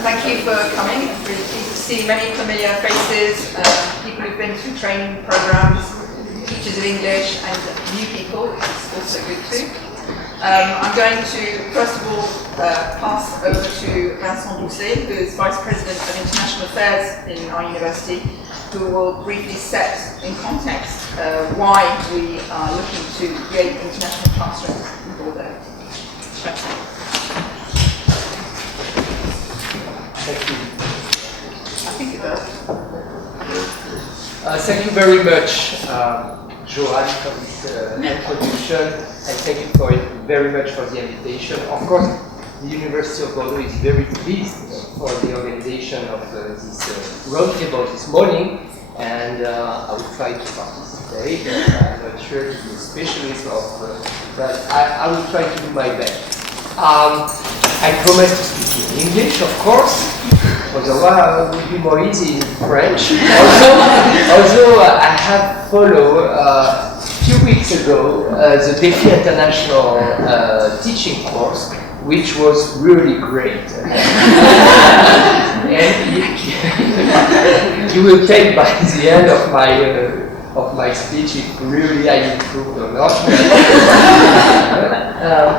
Thank you for coming. I'm really pleased to see many familiar faces, people who've been through training programs, teachers of English, and new people, which is also good too. I'm going to, first of all, pass over to Vincent Doucet, who is Vice President of International Affairs in our university, who will briefly set in context why we are looking to create international classrooms in Bordeaux. Thank you. I think it does. Thank you very much, Joanne, for this introduction, and thank you very much for the invitation. Of course, the University of Bordeaux is very pleased for the organization of this roundtable this morning, and I will try to participate. I'm not sure to be a specialist but I will try to do my best. I promise to speak in English, of course, otherwise it would be more easy in French. Although I have followed a few weeks ago the Defi International teaching course, which was really great. And you will take by the end of my speech if really I improved or not.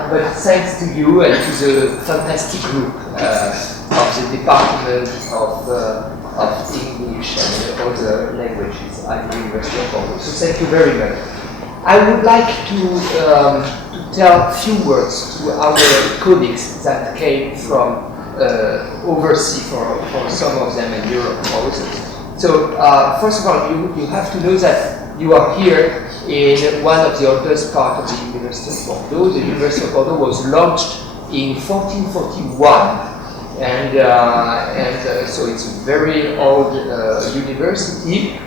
But thanks to you and to the fantastic group of the Department of English and other languages at the University of Bordeaux. So thank you very much. I would like to tell a few words to our colleagues that came from overseas, for some of them in Europe also. So first of all, you have to know that you are here in one of the oldest parts of the University of Bordeaux. The University of Bordeaux was launched in 1441, and so it's a very old university.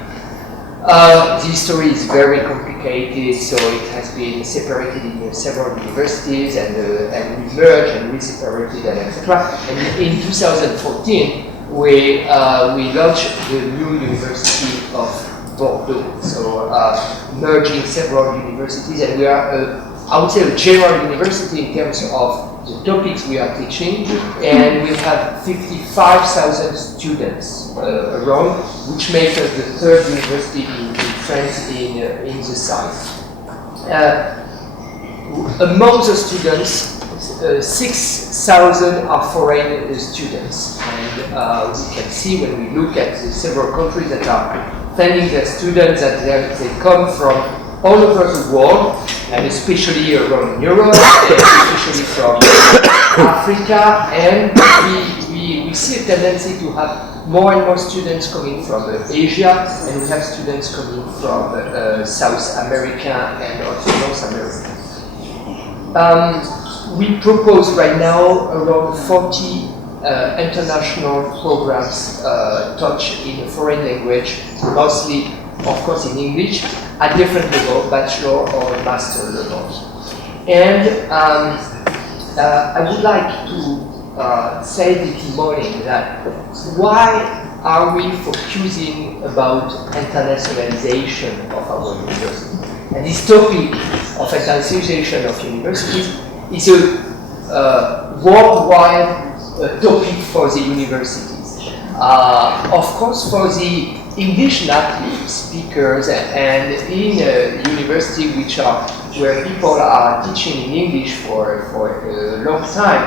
The history is very complicated, so it has been separated in several universities, and we merged and we separated, and etc. And in 2014, we launched the new University of Bordeaux, so merging several universities, and we are, I would say, a general university in terms of the topics we are teaching, and we have 55,000 students around, which makes us the third university in France in the size. Among the students, 6,000 are foreign students, and we can see when we look at the several countries that are sending their students that they come from all over the world, and especially around Europe, and especially from Africa, and we see a tendency to have more and more students coming from Asia, and we have students coming from South America and also North America. We propose right now around 40 international programs taught in a foreign language, mostly, of course, in English, at different levels, bachelor or master levels. And I would like to say this morning that why are we focusing about internationalization of our university? And this topic of internationalization of universities is a worldwide topic for the universities. Of course, for the English native speakers and in a university where people are teaching in English for a long time,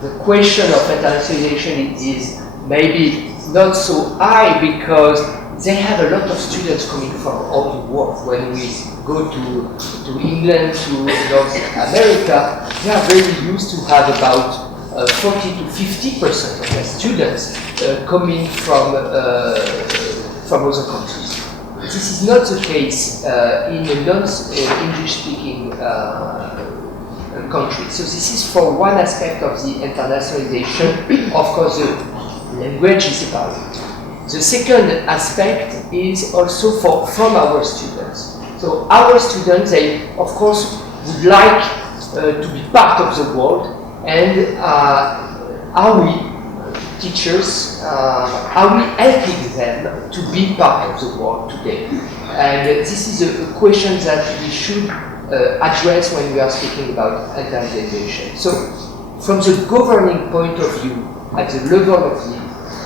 the question of internationalization is maybe not so high because they have a lot of students coming from all the world. When we go to England, to North America, they are very used to have about 40 to 50% of their students coming from other countries. This is not the case in a non-English-speaking country. So this is for one aspect of the internationalization. Of course, the language is about it. The second aspect is also from our students. So our students, they of course would like to be part of the world, and are we teachers, are we helping them to be part of the world today? And this is a question that we should address when we are speaking about internationalization. So from the governing point of view, at the level of the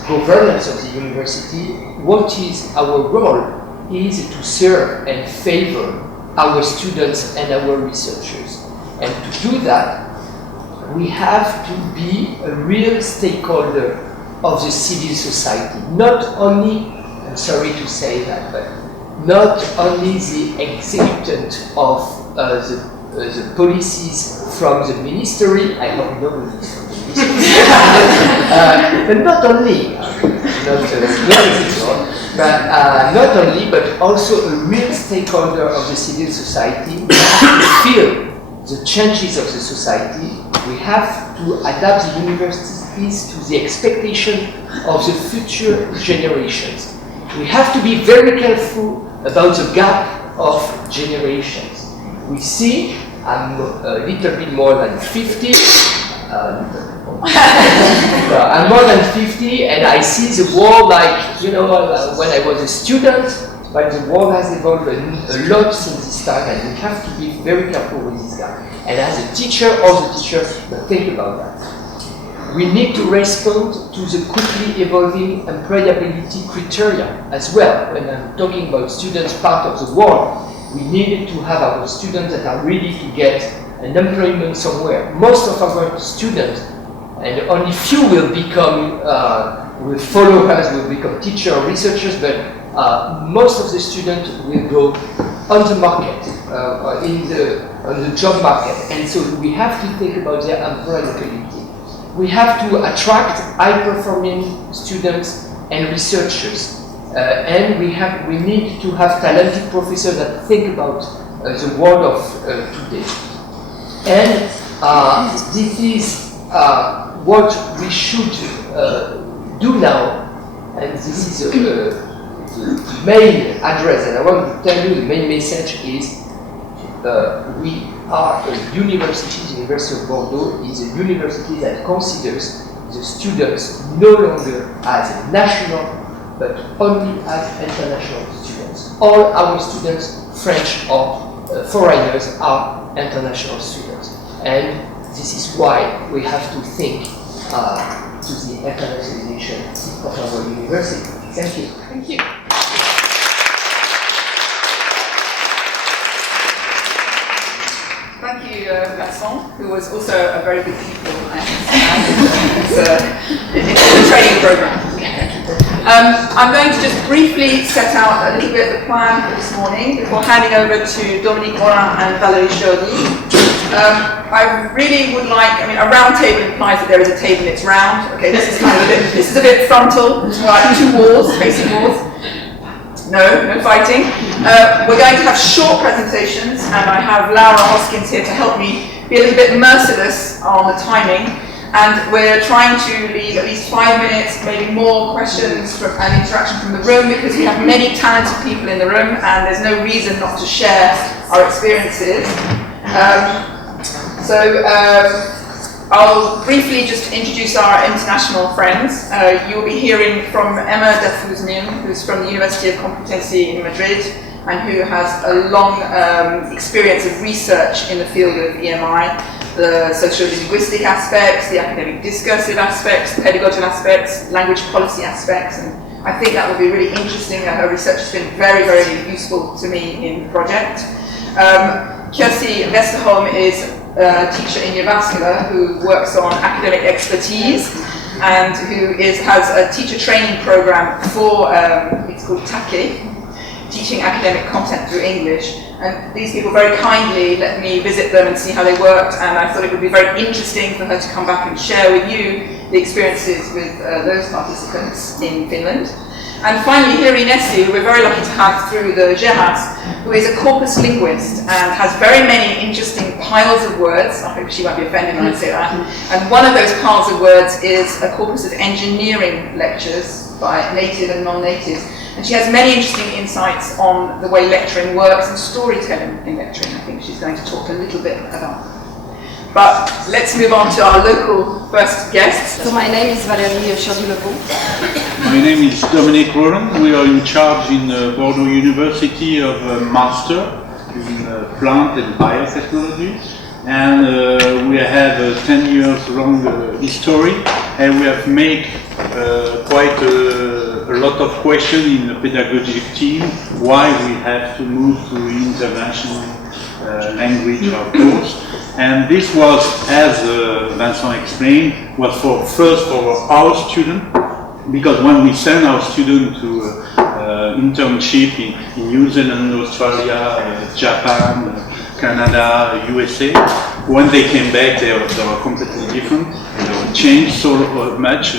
governance of the university, what is our role is to serve and favor our students and our researchers. And to do that, we have to be a real stakeholder of the civil society. Not only, I'm sorry to say that, but not only the executant of the policies from the ministry, I hope nobody is from the ministry, but not only, not only, but also a real stakeholder of the civil society. We have to feel the changes of the society. We have to adapt the universities to the expectation of the future generations. We have to be very careful about the gap of generations. We see, I'm a little bit more than 50, I'm more than 50, and I see the world like, you know, when I was a student, but the world has evolved a lot since this time, and we have to be very careful with this guy. And as a teacher, all the teachers, think about that. We need to respond to the quickly evolving employability criteria as well. When I'm talking about students part of the world, we need to have our students that are ready to get an employment somewhere. Most of our students, and only few will become, will follow us, will become teachers or researchers, but most of the students will go on the market, on the job market. And so we have to think about their employability. We have to attract high-performing students and researchers. And we need to have talented professors that think about the world of today. And this is what we should do now. And this is the main address. And I want to tell you the main message is we are a university, the University of Bordeaux is a university that considers the students no longer as national, but only as international students. All our students, French or foreigners, are international students. And this is why we have to think to the internationalization of our university. Thank you. Thank you. Thank you, Vincent, who was also a very good pupil and it's a training program. I'm going to just briefly set out a little bit of the plan for this morning before handing over to Dominique Morin and Valérie Chaudy. I really would like, I mean, a round table implies that there is a table and it's round. Okay, this is kind of this is a bit frontal. It's like two walls, facing walls. No fighting. We're going to have short presentations, and I have Laura Hoskins here to help me be a little bit merciless on the timing. And we're trying to leave at least 5 minutes, maybe more questions and interaction from the room, because we have many talented people in the room, and there's no reason not to share our experiences. I'll briefly just introduce our international friends. You'll be hearing from Emma Dafouz, who's from the University of Complutense in Madrid, and who has a long experience of research in the field of EMI, the socio-linguistic aspects, the academic discursive aspects, the pedagogical aspects, language policy aspects, and I think that will be really interesting. Her research has been very, very useful to me in the project. Kirsi Westerholm is a teacher in Jyvaskyla who works on academic expertise and who has a teacher training program for, it's called TAKE, Teaching Academic Content Through English. And these people very kindly let me visit them and see how they worked, and I thought it would be very interesting for her to come back and share with you the experiences with those participants in Finland. And finally, Hilary Nesi, who we're very lucky to have through the Jyvas, who is a corpus linguist and has very many interesting piles of words. I hope she won't be offended when I say that. And one of those piles of words is a corpus of engineering lectures by native and non-natives. And she has many interesting insights on the way lecturing works and storytelling in lecturing. I think she's going to talk a little bit about that. But let's move on to our local first guests. So my name is Valérie Chaudy. My name is Dominique Morin. We are in charge in Bordeaux University of a master in plant and biotechnology. and we have a 10 years long history, and we have made quite a lot of questions in the pedagogic team why we have to move to international language of course. And this was, as Vincent explained, was first for our students, because when we send our students to internship in New Zealand, Australia, Japan, Canada, USA, when they came back, they were completely different. They were changed so much.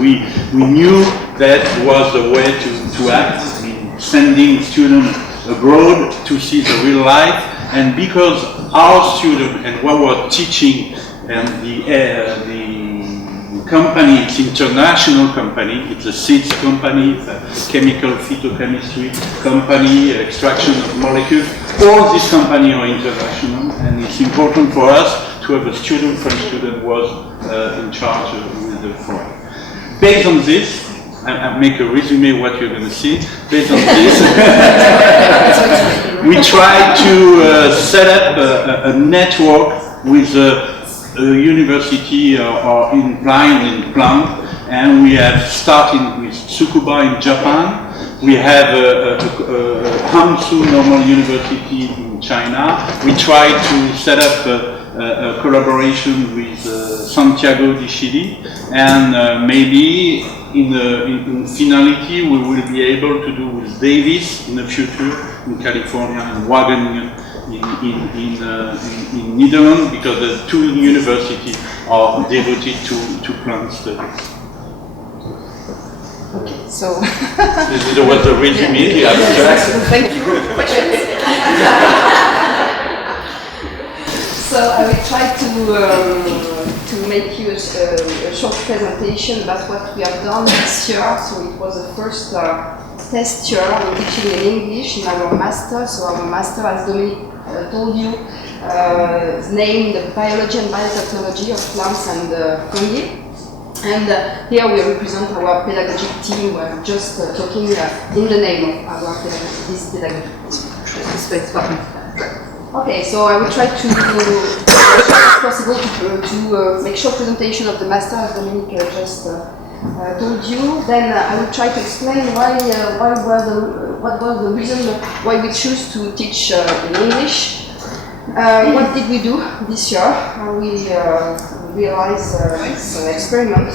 We knew that was the way to act. I mean, sending students abroad to see the real life, and because our students and what we're teaching, and the company, it's international company, it's a seeds company, it's a chemical phytochemistry company, extraction of molecules. All these companies are international, and it's important for us to have a student, French student, was in charge with the foreign. Based on this, I make a resume what you're going to see. Based on this, we try to set up a network with a university or in plant, and we have started with Tsukuba in Japan. We have Hangzhou Normal University in China. We try to set up a collaboration with Santiago de Chile, and maybe in finality we will be able to do with Davis in the future in California and Wageningen in Netherlands, because the two universities are devoted to plant studies. Okay, so This was the resume. yeah. Thank you. Questions? So I will try to make you a short presentation about what we have done this year. So it was the first test year in teaching in English in our master. So our master, as Dominic told you, is named Biology and Biotechnology of Plants and Fungi. And here we represent our pedagogic team. We're just talking in the name of our this pedagogic team. Okay, so I will try to, as much as possible, to make short presentation of the master, as Dominic just told you. Then I will try to explain what was the reason why we choose to teach in English. What did we do this year? We realized this experiment.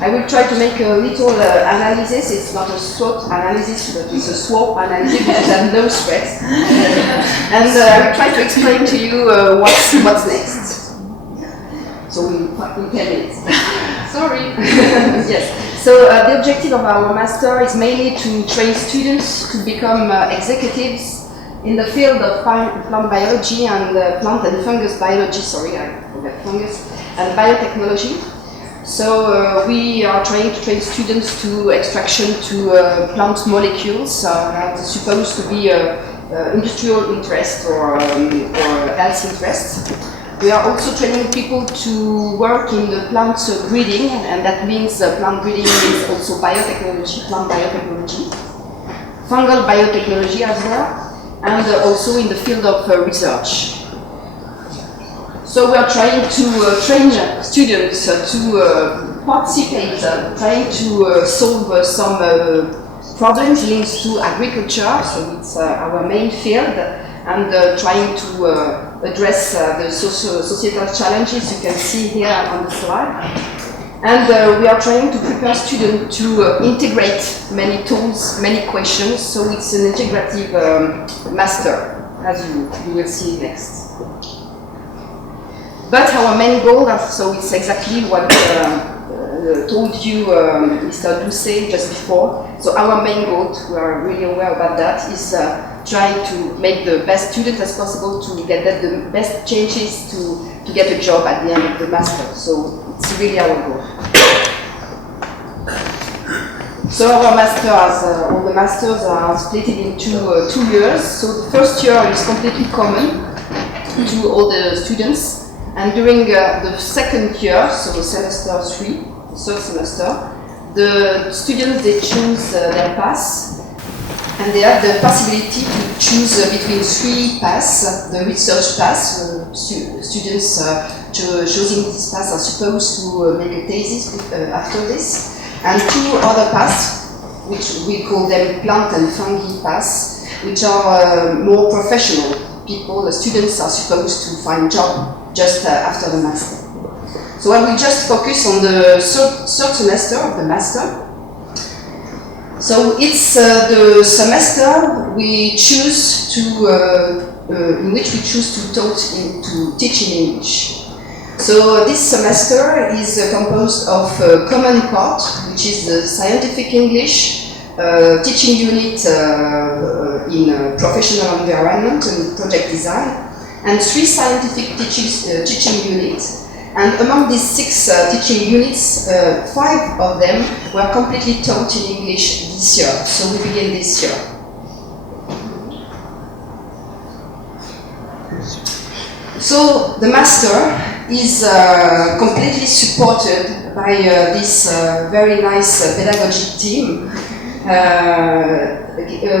I will try to make a little analysis. It's not a SWOT analysis, but it's a SWOT analysis, which has no threats. And I will try to explain to you what's next. So we 10 minutes. Sorry. Yes. So the objective of our master is mainly to train students to become executives in the field of plant biology and plant and fungus biology. Sorry, I forgot fungus and biotechnology. So we are trying to train students to extraction to plant molecules that are supposed to be industrial interest or health interest. We are also training people to work in the plant breeding, and that means plant breeding is also biotechnology, plant biotechnology, fungal biotechnology as well, and also in the field of research. So we are trying to train students to participate, trying to solve some problems linked to agriculture, so it's our main field, and trying to address the societal challenges you can see here on the slide. And we are trying to prepare students to integrate many tools, many questions, so it's an integrative master, as you will see next. But our main goal, so it's exactly what told you Mr. Doucet just before. So our main goal, we are really aware about that, is try to make the best student as possible to get the best chances to get a job at the end of the master. So it's really our goal. So our master, all the masters are split into 2 years. So the first year is completely common to all the students. And during the second year, so semester 3, the third semester, the students, they choose their path, and they have the possibility to choose between 3 paths: the research path, students choosing this path are supposed to make a thesis after this, and 2 other paths, which we call them plant and fungi paths, which are more professional. People, the students are supposed to find job just after the master. So I will just focus on the third semester of the master. So it's the semester we choose to, in which we choose to teach in English. So this semester is composed of a common part, which is the scientific English, teaching unit in a professional environment and project design, and 3 scientific teaching units. And among these 6 teaching units, 5 of them were completely taught in English this year. So we begin this year. So the master is completely supported by this very nice pedagogic team,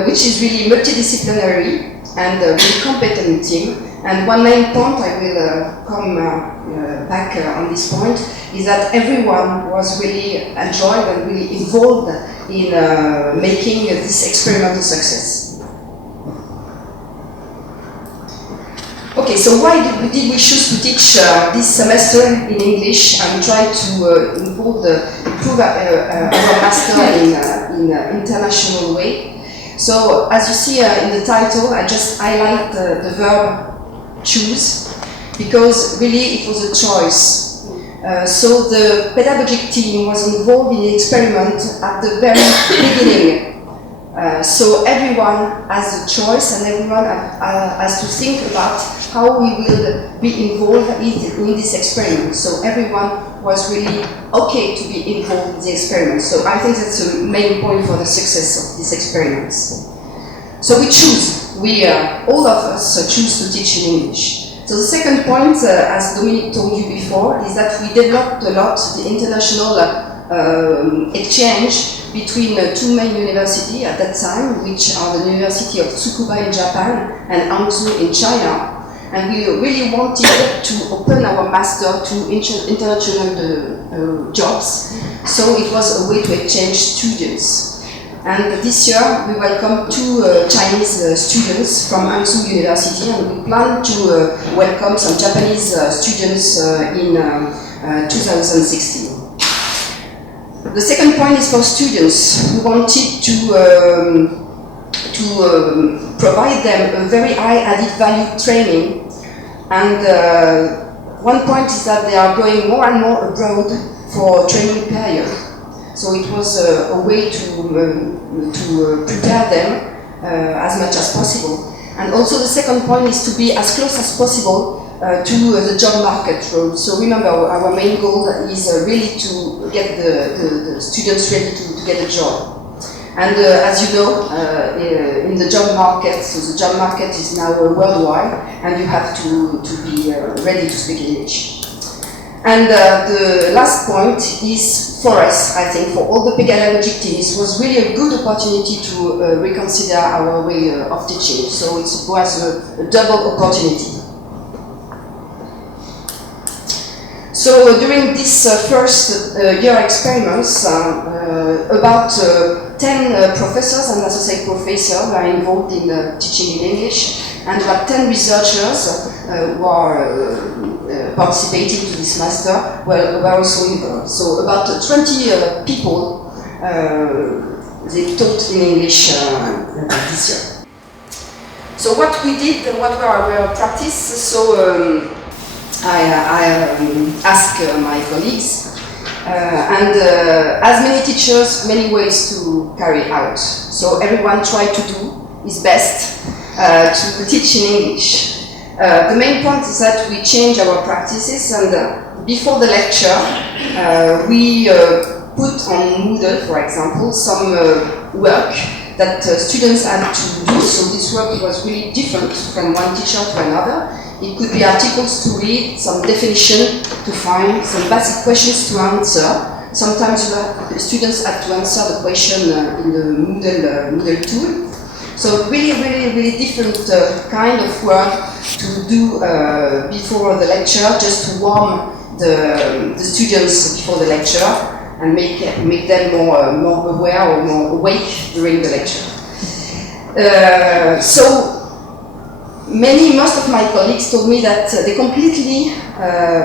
which is really multidisciplinary and a very competent team. And one main point, I will come back on this point, is that everyone was really enjoyed and really involved in making this experiment a success. Okay, so why did we choose to teach this semester in English and try to improve our master in an international way? So, as you see in the title, I just highlight the verb choose, because really it was a choice. So the pedagogic team was involved in the experiment at the very beginning. So everyone has a choice and everyone has to think about how we will be involved in this experiment. So everyone was really okay to be involved in the experiment. So I think that's the main point for the success of these experiments. So we choose. All of us choose to teach in English. So the second point, as Dominique told you before, is that we developed a lot the international exchange between 2 main universities at that time, which are the University of Tsukuba in Japan and Hangzhou in China. And we really wanted to open our master to international jobs. So it was a way to exchange students. And this year we welcome 2 Chinese students from Hangzhou University, and we plan to welcome some Japanese students in 2016. The second point is for students. We wanted to provide them a very high added value training, and one point is that they are going more and more abroad for training period. So it was a way to prepare them as much as possible. And also the second point is to be as close as possible to the job market role. So remember, our main goal is really to get the students ready to get a job. And as you know, in the job market, so the job market is now worldwide, and you have to be ready to speak English. And the last point is for us, I think, for all the pedagogic teams, was really a good opportunity to reconsider our way of teaching. So it was a double opportunity. So during this first year experiments, about 10 professors and associate professors were involved in teaching in English, and about 10 researchers who are participating to this master were also involved. So about 20 people they taught in English this year. So what we did and what were our practice, so I asked my colleagues, and as many teachers, many ways to carry out. So everyone tried to do his best to teach in English. The main point is that we change our practices, and before the lecture, we put on Moodle, for example, some work that students had to do. So this work was really different from one teacher to another. It could be articles to read, some definition to find, some basic questions to answer. Sometimes the students had to answer the question in the Moodle tool. So really different kind of work to do before the lecture, just to warm the students before the lecture and make them more aware or more awake during the lecture. So most of my colleagues told me that they completely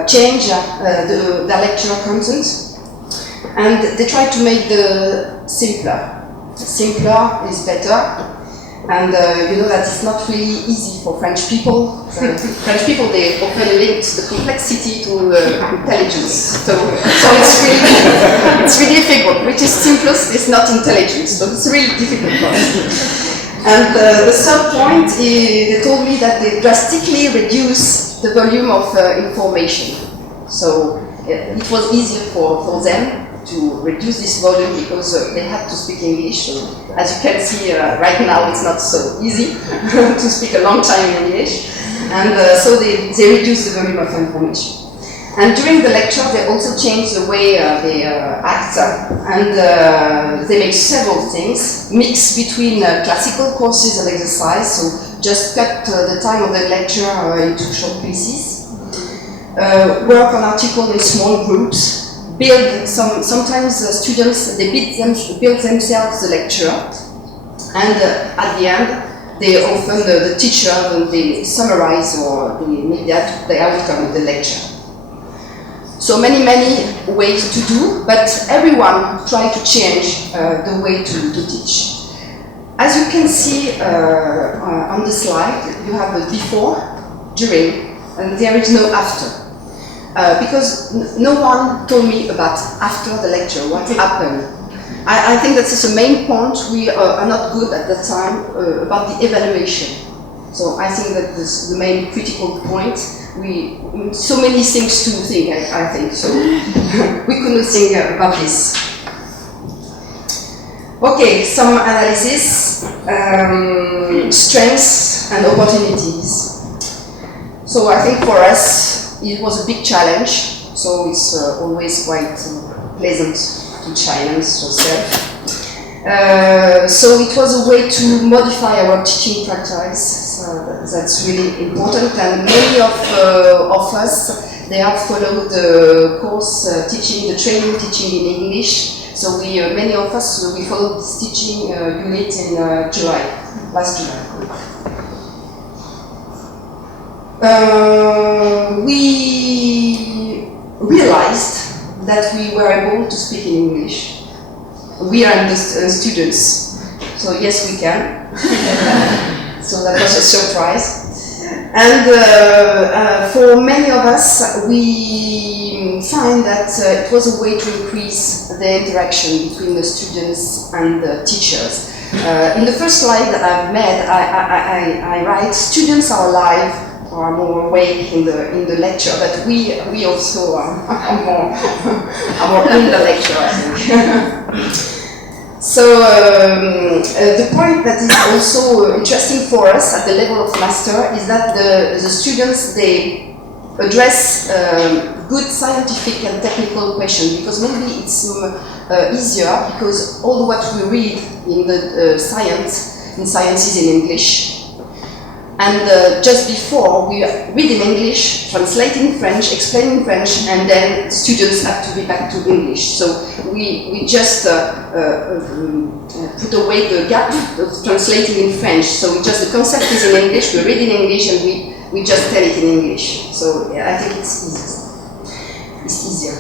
change their lecture content, and they try to make the simpler. Simpler is better, and you know that it's not really easy for French people. French people, they often link the complexity to intelligence. So it's really difficult. Which is simplest is not intelligence, so it's really difficult for us. And the third point, they told me that they drastically reduce the volume of information. So it was easier for them to reduce this volume because they had to speak English. So as you can see right now, it's not so easy to speak a long time in English. And so they reduce the volume of information. And during the lecture, they also change the way they act, and they make several things, mix between classical courses and exercise, so just cut the time of the lecture into short pieces, work on articles in small groups, build, sometimes students, they build themselves the lecture, and at the end, they often, the teacher, they summarize or they make the outcome of the lecture. So many ways to do, but everyone try to change the way to teach. As you can see on the slide, you have the before, during, and there is no after. Because no one told me about after the lecture, what happened. I think that is the main point. We are not good at that time about the evaluation. So I think that this is the main critical point. So many things to think, I think, so we couldn't think about this. Okay, some analysis, strengths and opportunities. So I think for us, it was a big challenge, so it's always quite pleasant to challenge yourself. So it was a way to modify our teaching practice. That's really important, and many of us, they have followed the course training teaching in English. So many of us, we followed this teaching unit in last July. We realized that we were able to speak in English. We are students, so yes, we can. So that was a surprise. And for many of us, we find that it was a way to increase the interaction between the students and the teachers. In the first slide that I've made, I write, students are alive, are more awake in the lecture, but we also are more in the lecture, I think. So the point that is also interesting for us at the level of master is that the students, they address good scientific and technical questions, because maybe it's easier because all what we read in the science is in English. And just before, we read in English, translate in French, explain in French, and then students have to be back to English. So we just put away the gap of translating in French. So the concept is in English, we read in English, and we just tell it in English. So I think it's easier.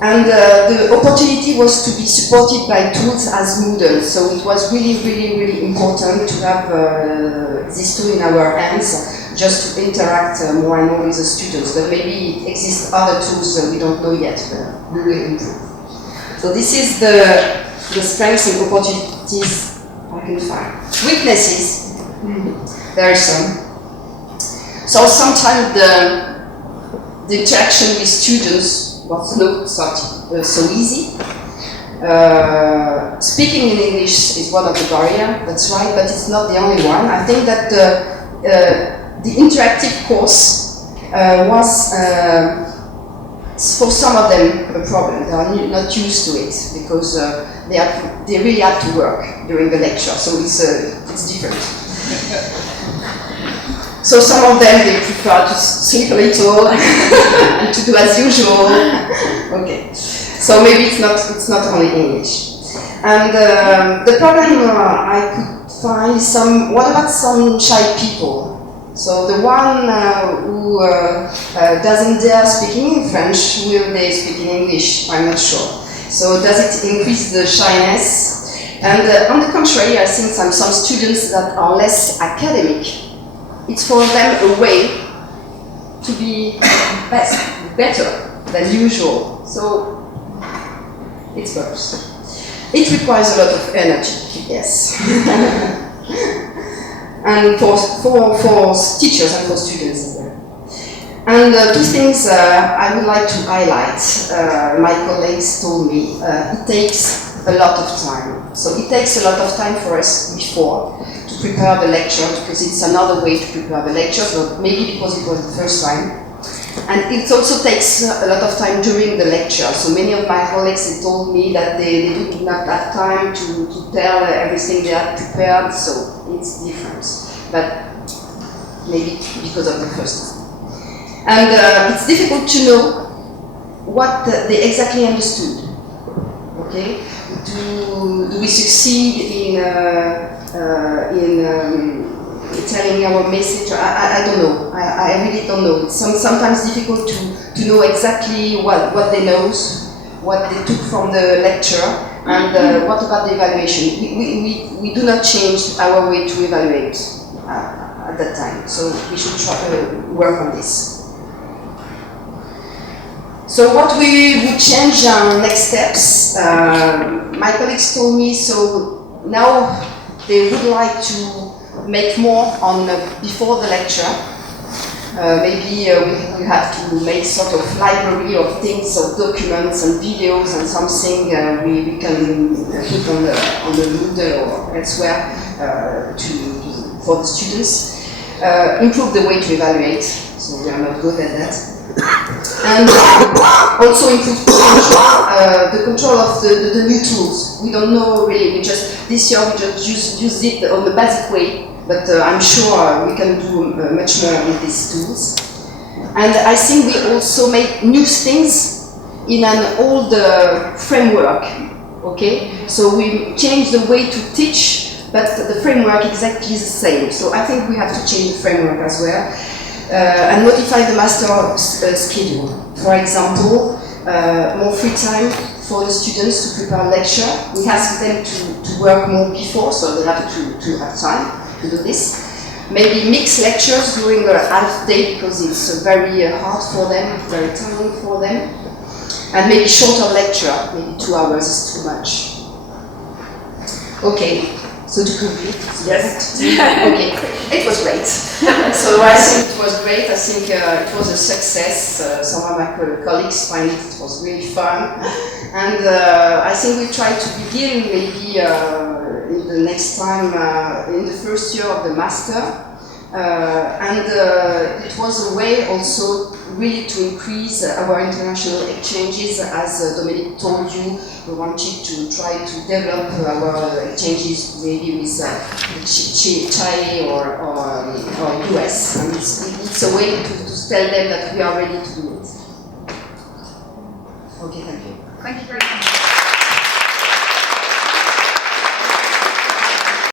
And the opportunity was to be supported by tools as Moodle. So it was really important to have this tool in our hands, just to interact more and more with the students. But maybe it exists other tools that we don't know yet, but we will improve. So this is the strengths and opportunities I can find. Weaknesses, there are some. So sometimes the interaction with students was not so easy. Speaking in English is one of the barriers, that's right, but it's not the only one. I think that the interactive course was, for some of them, a problem. They are not used to it because they really have to work during the lecture, so it's different. So some of them, they prefer to sleep a little and to do as usual. Okay. So maybe it's not only English. And the problem I could find is what about some shy people? So the one who doesn't dare speaking in French, will they speak in English? I'm not sure. So does it increase the shyness? And on the contrary, I think some students that are less academic, it's for them a way to be better than usual. So it works. It requires a lot of energy, yes. And for teachers and for students as well. And two things I would like to highlight. My colleagues told me it takes a lot of time. So it takes a lot of time for us before to prepare the lecture, because it's another way to prepare the lecture, but maybe because it was the first time. And it also takes a lot of time during the lecture. So many of my colleagues they told me that they do not have time to tell everything they had prepared, so it's different. But maybe because of the first time. And it's difficult to know what they exactly understood. Okay? Do we succeed in telling our message? I don't know. I really don't know. It's sometimes difficult to know exactly what they know, what they took from the lecture, and what about the evaluation. We do not change our way to evaluate at that time, so we should try to work on this. So what we would change our next steps, my colleagues told me, so now they would like to make more on before the lecture. Maybe we have to make sort of library of things, of documents and videos and something we can put on the Moodle or elsewhere for the students. Improve the way to evaluate, so we are not good at that. And also improve the control of the new tools. We don't know really, this year we just use it on the basic way. But I'm sure we can do much more with these tools. And I think we also make new things in an old framework, okay? So we change the way to teach, but the framework exactly is the same. So I think we have to change the framework as well. And modify the master schedule. For example, more free time for the students to prepare lecture. We ask them to work more before, so they have to have time to do this. Maybe mix lectures during the half day because it's very hard for them, very tiring for them. And maybe shorter lecture, maybe 2 hours is too much. Okay, so to complete. Yes. Okay, it was great. So I think it was great. I think it was a success. Some of my colleagues find it was really fun. And I think we try to begin maybe in the next time, in the first year of the master. And it was a way also really to increase our international exchanges. As Dominique told you, we wanted to try to develop our exchanges maybe with Chile or US. And it's a way to tell them that we are ready to do it. Okay, thank you. Thank you very much.